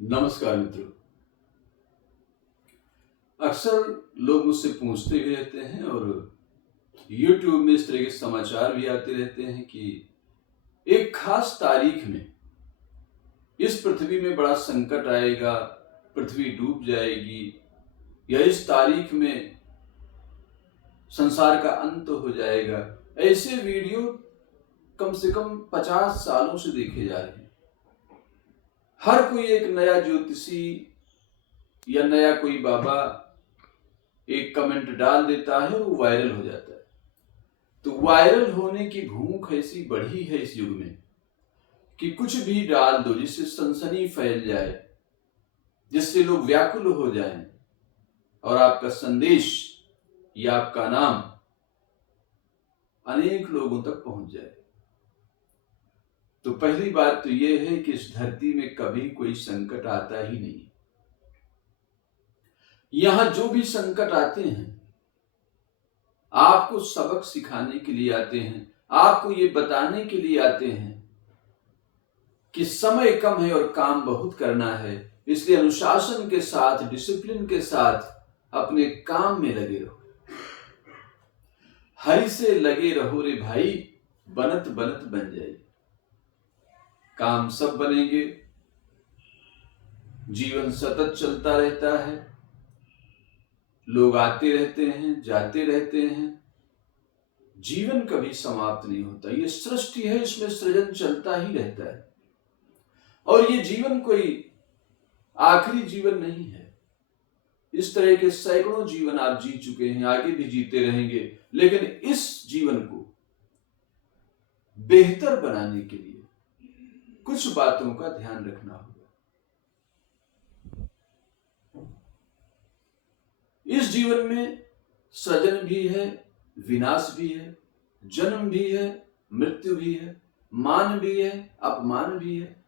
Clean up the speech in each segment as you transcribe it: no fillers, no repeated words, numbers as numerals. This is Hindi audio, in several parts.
नमस्कार मित्रों। अक्सर लोग मुझसे पूछते भी रहते हैं और YouTube में इस तरह के समाचार भी आते रहते हैं कि एक खास तारीख में इस पृथ्वी में बड़ा संकट आएगा, पृथ्वी डूब जाएगी, या इस तारीख में संसार का अंत हो जाएगा। ऐसे वीडियो कम से कम 50 सालों से देखे जा रहे हैं। हर कोई एक नया ज्योतिषी या नया कोई बाबा एक कमेंट डाल देता है और वो वायरल हो जाता है। तो वायरल होने की भूख ऐसी बढ़ी है इस युग में कि कुछ भी डाल दो जिससे सनसनी फैल जाए, जिससे लोग व्याकुल हो जाएं और आपका संदेश या आपका नाम अनेक लोगों तक पहुंच जाए। तो पहली बात तो यह है कि इस धरती में कभी कोई संकट आता ही नहीं। यहां जो भी संकट आते हैं आपको सबक सिखाने के लिए आते हैं, आपको ये बताने के लिए आते हैं कि समय कम है और काम बहुत करना है, इसलिए अनुशासन के साथ, डिसिप्लिन के साथ अपने काम में लगे रहो। हरि से लगे रहो रे भाई, बनत बनत बन जाए। काम सब बनेंगे, जीवन सतत चलता रहता है, लोग आते रहते हैं, जाते रहते हैं, जीवन कभी समाप्त नहीं होता। ये सृष्टि है, इसमें सृजन चलता ही रहता है और ये जीवन कोई आखिरी जीवन नहीं है। इस तरह के सैकड़ों जीवन आप जी चुके हैं, आगे भी जीते रहेंगे, लेकिन इस जीवन को बेहतर बनाने के लिए कुछ बातों का ध्यान रखना होगा। इस जीवन में सृजन भी है, विनाश भी है, जन्म भी है, मृत्यु भी है, मान भी है, अपमान भी है।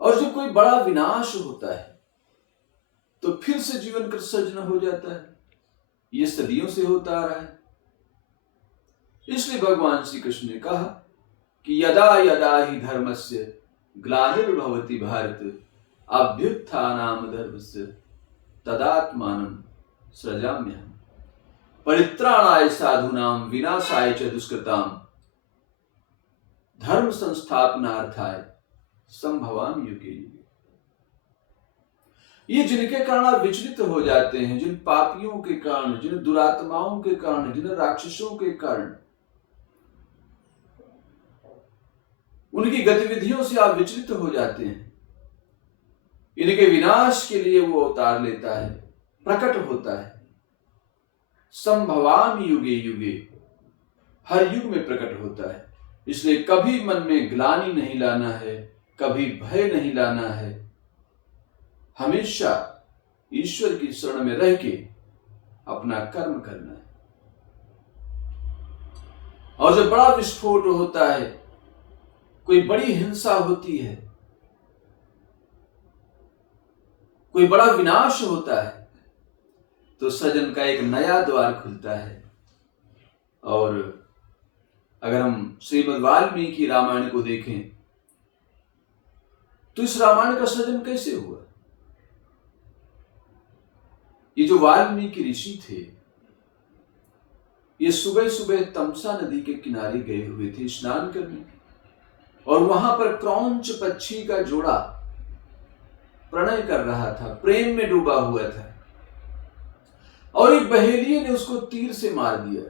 और जब कोई बड़ा विनाश होता है तो फिर से जीवन का सृजन हो जाता है। यह सदियों से होता आ रहा है। इसलिए भगवान श्री कृष्ण ने कहा कि यदा यदा ही धर्मस्य ग्लानिर्भवति भारत अभ्युत्थानाम धर्मस्य तदात्मानं सृजाम्यहम् परित्राणाय साधूनां विनाशाय च दुष्कृतां धर्म संस्थापनार्थाय संभवामि युगे युगे। ये जिनके कारण आप विचलित हो जाते हैं, जिन पापियों के कारण, जिन दुरात्माओं के कारण, जिन राक्षसों के कारण, उनकी गतिविधियों से आप विचलित हो जाते हैं, इनके विनाश के लिए वो अवतार लेता है, प्रकट होता है। संभवामि युगे युगे, हर युग में प्रकट होता है। इसलिए कभी मन में ग्लानि नहीं लाना है, कभी भय नहीं लाना है। हमेशा ईश्वर की शरण में रह के अपना कर्म करना है। और जब बड़ा विस्फोट होता है, कोई बड़ी हिंसा होती है, कोई बड़ा विनाश होता है, तो सृजन का एक नया द्वार खुलता है। और अगर हम श्रीमद् वाल्मीकि रामायण को देखें तो इस रामायण का सृजन कैसे हुआ? ये जो वाल्मीकि ऋषि थे, ये सुबह सुबह तमसा नदी के किनारे गए हुए थे स्नान करने, और वहां पर क्रौंच पक्षी का जोड़ा प्रणय कर रहा था, प्रेम में डूबा हुआ था, और एक बहेलिये ने उसको तीर से मार दिया।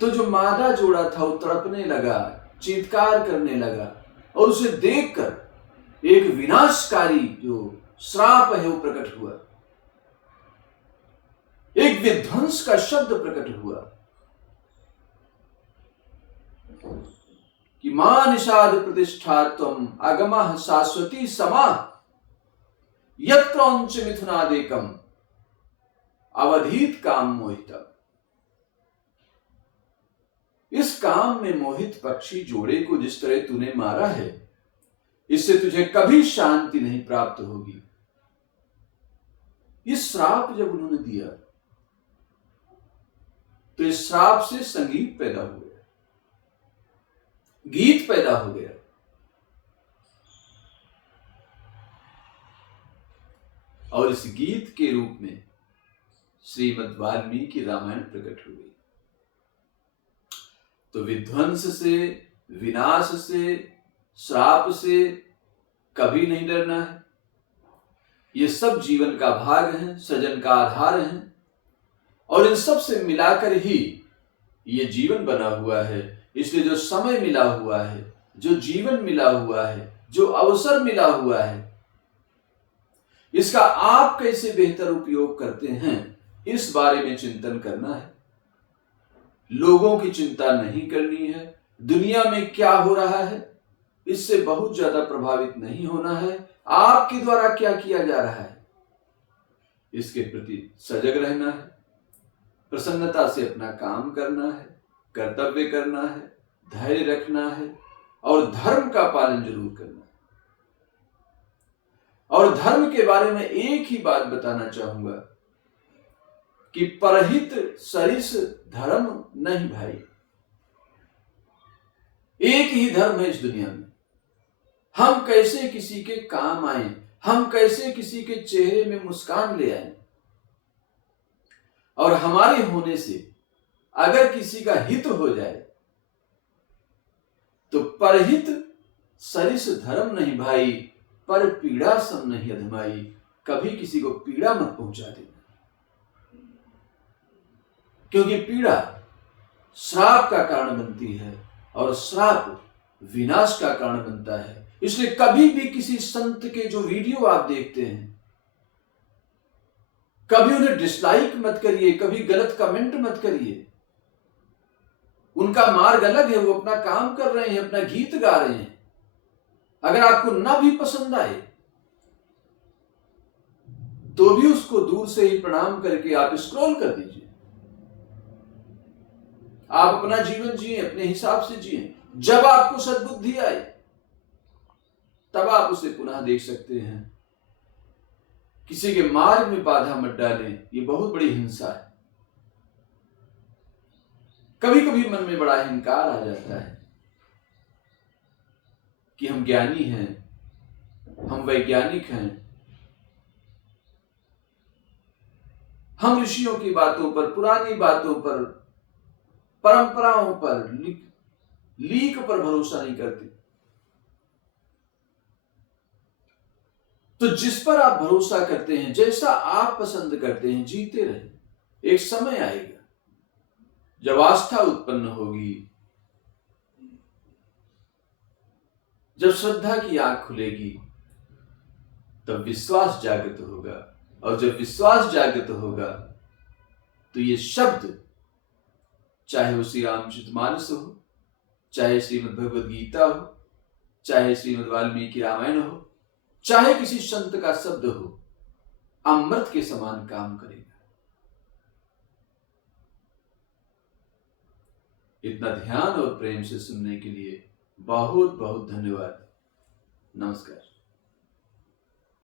तो जो मादा जोड़ा था वो तड़पने लगा, चीत्कार करने लगा, और उसे देखकर एक विनाशकारी जो श्राप है वो प्रकट हुआ, एक विध्वंस का शब्द प्रकट हुआ कि मां निषाद प्रतिष्ठा त्वम अगमः शाश्वती समा यत् क्रौंच मिथुनादेकम अवधीत काम मोहितम। इस काम में मोहित पक्षी जोड़े को जिस तरह तूने मारा है, इससे तुझे कभी शांति नहीं प्राप्त होगी। इस श्राप जब उन्होंने दिया तो इस श्राप से संगीत पैदा हुआ, गीत पैदा हो गया। और इस गीत के रूप में श्रीमद् वाल्मीकि रामायण प्रकट हो गई। तो विध्वंस से, विनाश से, श्राप से कभी नहीं डरना है। ये सब जीवन का भाग है, सृजन का आधार है, और इन सब से मिलाकर ही ये जीवन बना हुआ है। इसलिए जो समय मिला हुआ है, जो जीवन मिला हुआ है, जो अवसर मिला हुआ है, इसका आप कैसे बेहतर उपयोग करते हैं, इस बारे में चिंतन करना है। लोगों की चिंता नहीं करनी है। दुनिया में क्या हो रहा है इससे बहुत ज्यादा प्रभावित नहीं होना है। आपके द्वारा क्या किया जा रहा है इसके प्रति सजग रहना है। प्रसन्नता से अपना काम करना है, कर्तव्य करना है, धैर्य रखना है, और धर्म का पालन जरूर करना है। और धर्म के बारे में एक ही बात बताना चाहूंगा कि परहित सरिस धर्म नहीं भाई। एक ही धर्म है इस दुनिया में। हम कैसे किसी के काम आए, हम कैसे किसी के चेहरे में मुस्कान ले आए, और हमारे होने से अगर किसी का हित हो जाए तो परहित सरिस धर्म नहीं भाई, पर पीड़ा सम नहीं अधमाई। कभी किसी को पीड़ा मत पहुंचा देना, क्योंकि पीड़ा श्राप का कारण बनती है और श्राप विनाश का कारण बनता है। इसलिए कभी भी किसी संत के जो वीडियो आप देखते हैं, कभी उन्हें डिसलाइक मत करिए, कभी गलत कमेंट मत करिए। उनका मार्ग अलग है, वो अपना काम कर रहे हैं, अपना गीत गा रहे हैं। अगर आपको ना भी पसंद आए तो भी उसको दूर से ही प्रणाम करके आप स्क्रॉल कर दीजिए। आप अपना जीवन जिए, अपने हिसाब से जिए। जब आपको सद्बुद्धि आए तब आप उसे पुनः देख सकते हैं। किसी के मार्ग में बाधा मत डालें, ये बहुत बड़ी हिंसा है। कभी कभी मन में बड़ा अहंकार आ जाता है कि हम ज्ञानी हैं, हम वैज्ञानिक हैं, हम ऋषियों की बातों पर, पुरानी बातों पर, परंपराओं पर, लीक पर भरोसा नहीं करते। तो जिस पर आप भरोसा करते हैं, जैसा आप पसंद करते हैं, जीते रहे। एक समय आएगा जब आस्था उत्पन्न होगी, जब श्रद्धा की आंख खुलेगी, तब विश्वास जागृत होगा। और जब विश्वास जागृत होगा तो ये शब्द, चाहे वो श्री रामचरितमानस हो, चाहे श्रीमद् भगवद गीता हो, चाहे श्रीमद् वाल्मीकि रामायण हो, चाहे किसी संत का शब्द हो, अमृत के समान काम करेगा। इतना ध्यान और प्रेम से सुनने के लिए बहुत बहुत धन्यवाद। नमस्कार।